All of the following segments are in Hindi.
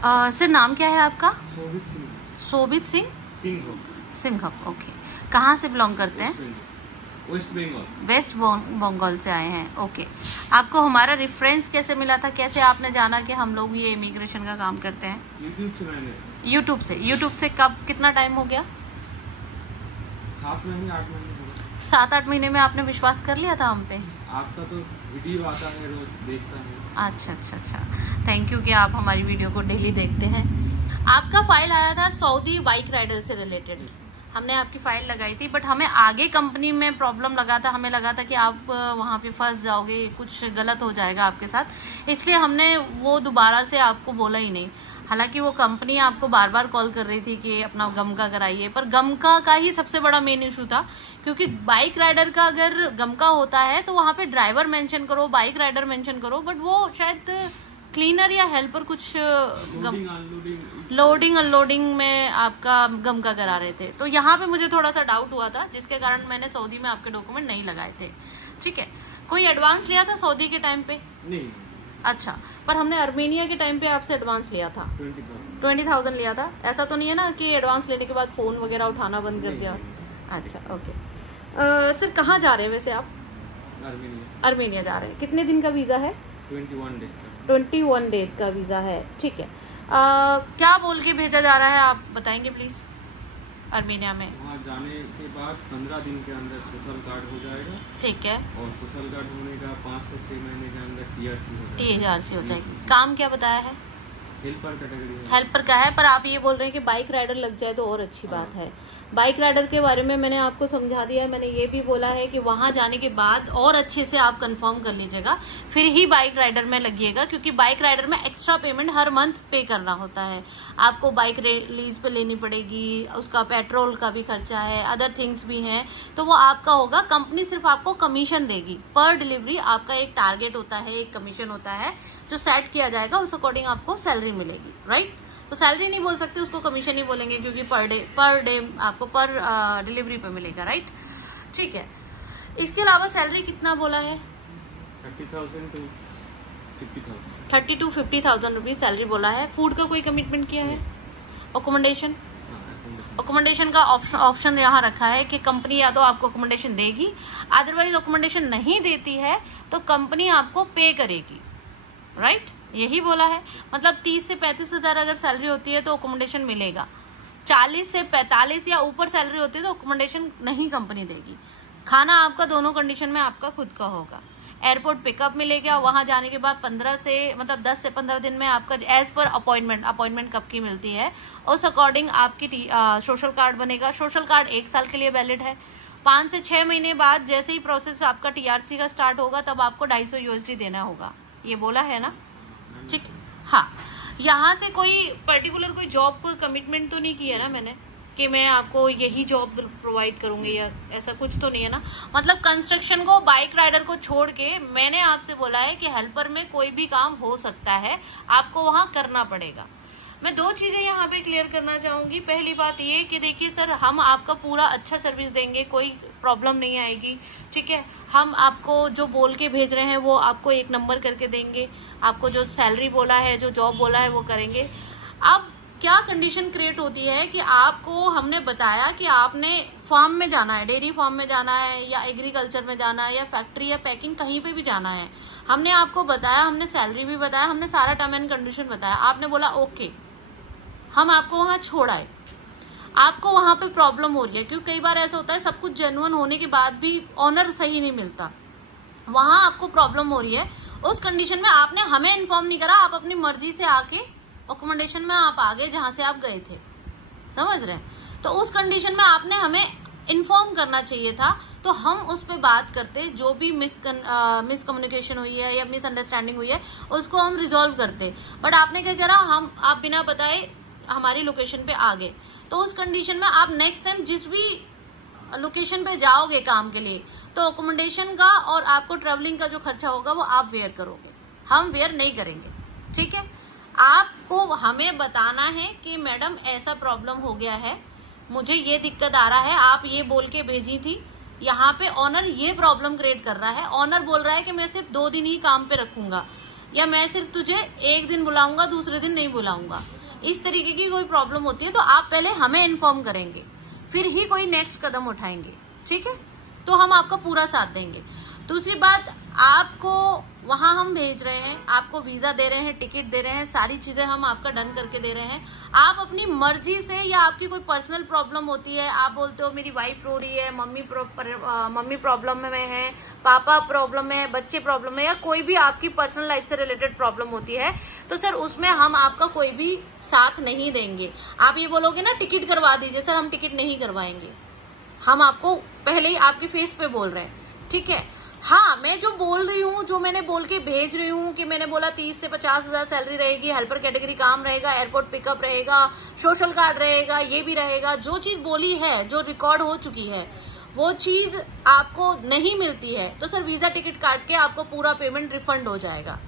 सर नाम क्या है आपका? शोभित सिंह। शोभित सिंह सिंह। ओके, कहाँ से बिलोंग करते हैं? वेस्ट बंगाल। वेस्ट बंगाल से आए हैं। ओके, आपको हमारा रेफरेंस कैसे मिला था? कैसे आपने जाना कि हम लोग ये इमिग्रेशन का काम करते हैं? यूट्यूब से मैंने। यूट्यूब से कब, कितना टाइम हो गया? 7 महीने 8 महीने। 7-8 महीने में आपने विश्वास कर लिया था हम पे? आपका तो वीडियो आता है, रोज देखता है। अच्छा, थैंक यू कि आप हमारी वीडियो को डेली देखते हैं। आपका फाइल आया था सऊदी बाइक राइडर से रिलेटेड, हमने आपकी फाइल लगाई थी, बट हमें आगे कंपनी में प्रॉब्लम लगा था, हमें लगा था कि आप वहाँ पे फंस जाओगे, कुछ गलत हो जाएगा आपके साथ, इसलिए हमने वो दोबारा से आपको बोला ही नहीं। हालांकि वो कंपनी आपको बार बार कॉल कर रही थी कि अपना गमका कराइए, पर गमका का ही सबसे बड़ा मेन इशू था, क्योंकि बाइक राइडर का अगर गमका होता है तो वहाँ पे ड्राइवर मेंशन करो, बाइक राइडर मेंशन करो, बट वो शायद क्लीनर या हेल्पर कुछ लोडिंग अनलोडिंग में आपका गमका करा रहे थे। तो यहाँ पे मुझे थोड़ा सा डाउट हुआ था, जिसके कारण मैंने सऊदी में आपके डॉक्यूमेंट नहीं लगाए थे। ठीक है, कोई एडवांस लिया था सऊदी के टाइम पे? नहीं। अच्छा, पर हमने अर्मेनिया के टाइम पे आपसे एडवांस लिया था, 20,000 लिया था। ऐसा तो नहीं है ना कि एडवांस लेने के बाद फोन वगैरह उठाना बंद कर दिया? अच्छा, ओके। सर कहाँ जा रहे हैं वैसे आप? अर्मेनिया जा रहे हैं। कितने दिन का वीजा है? 21 डेज का वीजा है। ठीक है, क्या बोल के भेजा जा रहा है आप बताएंगे प्लीज? अर्मेनिया में वहाँ जाने के बाद 15 दिन के अंदर सोशल कार्ड हो जाएगा। ठीक है, और सोशल कार्ड होने का 5 से 6 महीने के अंदर TRC हो जाएगी। काम क्या बताया है? हेल्पर कैटेगरी हेल्पर का है, पर आप ये बोल रहे हैं कि बाइक राइडर लग जाए तो और अच्छी बात है। बाइक राइडर के बारे में मैंने आपको समझा दिया है। मैंने ये भी बोला है कि वहां जाने के बाद और अच्छे से आप कंफर्म कर लीजिएगा, फिर ही बाइक राइडर में लगिएगा, क्योंकि बाइक राइडर में एक्स्ट्रा पेमेंट हर मंथ पे करना होता है। आपको बाइक लीज पे लेनी पड़ेगी, उसका पेट्रोल का भी खर्चा है, अदर थिंग्स भी हैं, तो वो आपका होगा। कंपनी सिर्फ आपको कमीशन देगी पर डिलीवरी। आपका एक टारगेट होता है, एक कमीशन होता है जो सेट किया जाएगा, उस अकॉर्डिंग आपको सैलरी मिलेगी। राइट, तो सैलरी नहीं बोल सकते, उसको कमीशन ही बोलेंगे, क्योंकि पर डे आपको पर डिलीवरी पे मिलेगा। राइट, ठीक है। इसके अलावा सैलरी कितना बोला है? 30 to 50,000 रुपीज सैलरी बोला है। फूड का कोई कमिटमेंट किया है? अकोमोडेशन का ऑप्शन यहाँ रखा है कि कंपनी या तो आपको अकोमोडेशन देगी, अदरवाइज अकोमोडेशन नहीं देती है तो कंपनी आपको पे करेगी। राइट, यही बोला है। मतलब 30 से 35 हजार अगर सैलरी होती है तो अकोमोडेशन मिलेगा, 40 से 45 या ऊपर सैलरी होती है तो अकोमोडेशन नहीं कंपनी देगी। खाना आपका दोनों कंडीशन में आपका खुद का होगा। एयरपोर्ट पिकअप मिलेगा, वहां जाने के बाद 10 से 15 दिन में आपका एज पर अपॉइंटमेंट कब की मिलती है उस अकॉर्डिंग आपकी सोशल कार्ड बनेगा। सोशल कार्ड 1 साल के लिए वैलिड है। 5 से 6 महीने बाद जैसे ही प्रोसेस आपका TRC का स्टार्ट होगा तब आपको 250 USD देना होगा, ये बोला है ना? ठीक, हाँ। यहाँ से कोई पर्टिकुलर कोई जॉब को कमिटमेंट तो नहीं किया ना मैंने कि मैं आपको यही जॉब प्रोवाइड करूंगी, या ऐसा कुछ तो नहीं है ना। मतलब कंस्ट्रक्शन को, बाइक राइडर को छोड़ के मैंने आपसे बोला है कि हेल्पर में कोई भी काम हो सकता है, आपको वहां करना पड़ेगा। मैं 2 चीजें यहाँ पे क्लियर करना चाहूंगी। पहली बात ये कि देखिए सर, हम आपका पूरा अच्छा सर्विस देंगे, कोई प्रॉब्लम नहीं आएगी। ठीक है, हम आपको जो बोल के भेज रहे हैं वो आपको 1 नंबर करके देंगे, आपको जो सैलरी बोला है, जो जॉब बोला है वो करेंगे। अब क्या कंडीशन क्रिएट होती है कि आपको हमने बताया कि आपने फार्म में जाना है, डेयरी फार्म में जाना है, या एग्रीकल्चर में जाना है, या फैक्ट्री या पैकिंग कहीं पे भी जाना है। हमने आपको बताया, हमने सैलरी भी बताया, हमने सारा टर्म एंड कंडीशन बताया। आपने बोला ओके, हम आपको वहां छोड़ आए। आपको वहां पे प्रॉब्लम हो रही है, क्योंकि कई बार ऐसा होता है सब कुछ जेन्युइन होने के बाद भी ऑनर सही नहीं मिलता, वहां आपको प्रॉब्लम हो रही है। उस कंडीशन में आपने हमें इन्फॉर्म नहीं करा, आप अपनी मर्जी से आके अकोमोडेशन में आप आ गए जहां से आप गए थे, समझ रहे हैं? तो उस कंडीशन में आपने हमें इन्फॉर्म करना चाहिए था, तो हम उस पर बात करते, जो भी मिसकम्युनिकेशन हुई है या मिसअंडरस्टैंडिंग हुई है उसको हम रिजॉल्व करते। बट आपने क्या करा, आप बिना बताए हमारी लोकेशन पे आ गए। तो उस कंडीशन में आप नेक्स्ट टाइम जिस भी लोकेशन पे जाओगे काम के लिए, तो अकोमोडेशन का और आपको ट्रेवलिंग का जो खर्चा होगा वो आप वेयर करोगे, हम वेयर नहीं करेंगे। ठीक है, आपको हमें बताना है कि मैडम ऐसा प्रॉब्लम हो गया है, मुझे ये दिक्कत आ रहा है, आप ये बोल के भेजी थी, यहाँ पे ऑनर ये प्रॉब्लम क्रिएट कर रहा है, ऑनर बोल रहा है कि मैं सिर्फ 2 दिन ही काम पे रखूंगा। या मैं सिर्फ तुझे एक दिन बुलाऊंगा, दूसरे दिन नहीं बुलाऊंगा। इस तरीके की कोई प्रॉब्लम होती है तो आप पहले हमें इन्फॉर्म करेंगे, फिर ही कोई नेक्स्ट कदम उठाएंगे, ठीक है? तो हम आपका पूरा साथ देंगे। दूसरी बात, आपको वहां हम भेज रहे हैं, आपको वीजा दे रहे हैं, टिकट दे रहे हैं, सारी चीजें हम आपका डन करके दे रहे हैं। आप अपनी मर्जी से, या आपकी कोई पर्सनल प्रॉब्लम होती है, आप बोलते हो मेरी वाइफ रो रही है, मम्मी प्रॉब्लम में है, पापा प्रॉब्लम में है, बच्चे प्रॉब्लम में, या कोई भी आपकी पर्सनल लाइफ से रिलेटेड प्रॉब्लम होती है, तो सर उसमें हम आपका कोई भी साथ नहीं देंगे। आप ये बोलोगे ना टिकट करवा दीजिए, सर हम टिकट नहीं करवाएंगे। हम आपको पहले ही आपके फेस पे बोल रहे हैं, ठीक है? हाँ, मैं जो बोल रही हूँ, जो मैंने बोल के भेज रही हूँ कि मैंने बोला 30 से 50,000 सैलरी रहेगी, हेल्पर कैटेगरी काम रहेगा, एयरपोर्ट पिकअप रहेगा, सोशल कार्ड रहेगा, ये भी रहेगा, जो चीज बोली है, जो रिकॉर्ड हो चुकी है, वो चीज आपको नहीं मिलती है तो सर वीजा टिकट काट के आपको पूरा पेमेंट रिफंड हो जाएगा,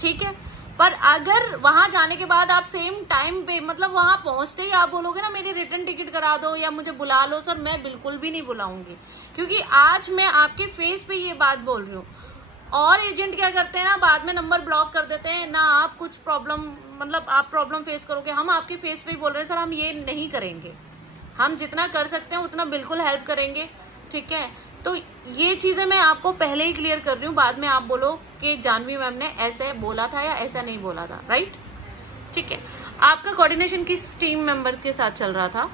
ठीक है? पर अगर वहां जाने के बाद आप सेम टाइम पे, मतलब वहां पहुंचते ही आप बोलोगे ना मेरी रिटर्न टिकट करा दो या मुझे बुला लो, सर मैं बिल्कुल भी नहीं बुलाऊंगी, क्योंकि आज मैं आपके फेस पे ये बात बोल रही हूँ। और एजेंट क्या करते हैं ना, बाद में नंबर ब्लॉक कर देते हैं ना, आप कुछ प्रॉब्लम, मतलब आप प्रॉब्लम फेस करोगे। हम आपके फेस पे ही बोल रहे हैं सर हम ये नहीं करेंगे, हम जितना कर सकते हैं उतना बिल्कुल हेल्प करेंगे, ठीक है? तो ये चीजें मैं आपको पहले ही क्लियर कर रही हूँ, बाद में आप बोलो कि जानवी मैम ने ऐसे बोला था या ऐसा नहीं बोला था, राइट? ठीक है। आपका कोऑर्डिनेशन किस टीम मेंबर के साथ चल रहा था?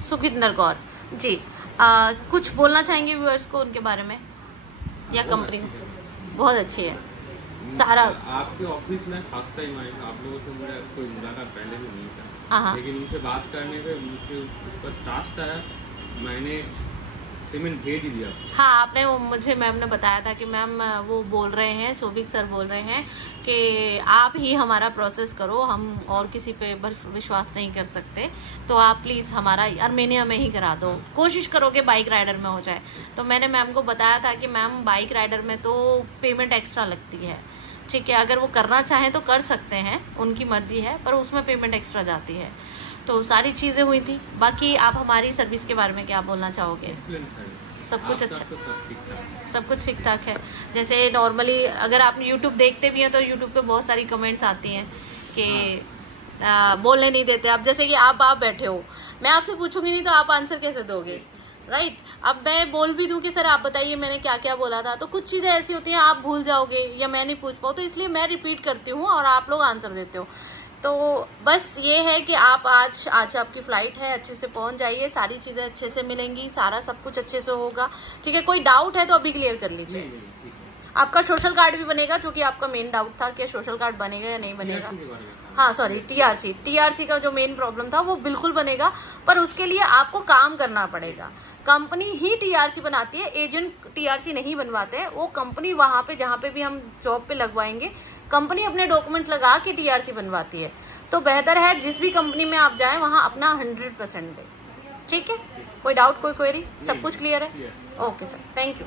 सुखिंदर कौर जी। कुछ बोलना चाहेंगे व्यूअर्स को उनके बारे में या कंपनी? बहुत अच्छी है। सारा आपके ऑफिस में फर्स्ट टाइम आई, आप लोगों से मेरा कोई मुलाकात पहले भी नहीं था, लेकिन उनसे बात करने पे मुझे उसका ट्रस्ट है, मैंने पेमेंट भेज दिया। हाँ, आपने वो मुझे मैम ने बताया था कि मैम वो बोल रहे हैं, सोबिक सर बोल रहे हैं कि आप ही हमारा प्रोसेस करो, हम और किसी पे विश्वास नहीं कर सकते, तो आप प्लीज़ हमारा आर्मेनिया में ही करा दो, कोशिश करोगे बाइक राइडर में हो जाए। तो मैंने मैम को बताया था कि मैम बाइक राइडर में तो पेमेंट एक्स्ट्रा लगती है, ठीक है? अगर वो करना चाहें तो कर सकते हैं, उनकी मर्जी है, पर उसमें पेमेंट एक्स्ट्रा जाती है। तो सारी चीज़ें हुई थी। बाकी आप हमारी सर्विस के बारे में क्या बोलना चाहोगे? सब कुछ अच्छा, सब कुछ ठीक ठाक है। जैसे नॉर्मली अगर आप यूट्यूब देखते भी हैं तो यूट्यूब पे बहुत सारी कमेंट्स आती हैं कि बोलने नहीं देते। अब जैसे कि आप बैठे हो, मैं आपसे पूछूंगी नहीं तो आप आंसर कैसे दोगे, राइट? अब मैं बोल भी दूं कि सर आप बताइए मैंने क्या क्या बोला था, तो कुछ चीज़ें ऐसी होती हैं आप भूल जाओगे या मैं नहीं पूछ पाऊँ, तो इसलिए मैं रिपीट करती हूँ और आप लोग आंसर देते हो। तो बस ये है कि आप आज आपकी फ्लाइट है, अच्छे से पहुंच जाइए, सारी चीजें अच्छे से मिलेंगी, सारा सब कुछ अच्छे से होगा, ठीक है? कोई डाउट है तो अभी क्लियर कर लीजिए। आपका सोशल कार्ड भी बनेगा, जो कि आपका मेन डाउट था कि सोशल कार्ड बनेगा या नहीं बनेगा। हाँ सॉरी, टीआरसी का जो मेन प्रॉब्लम था वो बिल्कुल बनेगा, पर उसके लिए आपको काम करना पड़ेगा। कंपनी ही टीआरसी बनाती है, एजेंट टीआरसी नहीं बनवाते हैं। वो कंपनी वहां पे जहाँ पे भी हम जॉब पे लगवाएंगे, कंपनी अपने डॉक्यूमेंट्स लगा के टीआरसी बनवाती है। तो बेहतर है जिस भी कंपनी में आप जाएं वहां अपना 100% दें, ठीक है? कोई डाउट, कोई क्वेरी? सब कुछ क्लियर है? Okay sir, thank you.